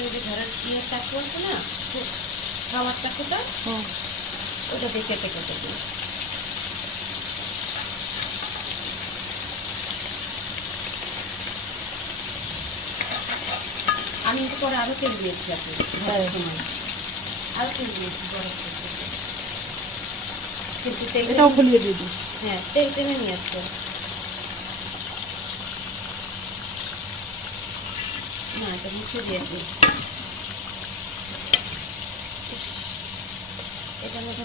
ওই যে ঘরের ইয়ে চাকু আছে না, খাওয়ার চাকুটা, ওটা দিয়ে কেটে কেটে দিই। আমি কিন্তু পরে আরো তেল দিয়েছি আপনি আরো তেল দিয়েছি বরফ কিন্তু তেল এটাও ফুলিয়ে দিয়ে দিস। হ্যাঁ, তেল টেনে নিয়েছে। না, এটা মুছে দিয়ে দিই। এটার মধ্যে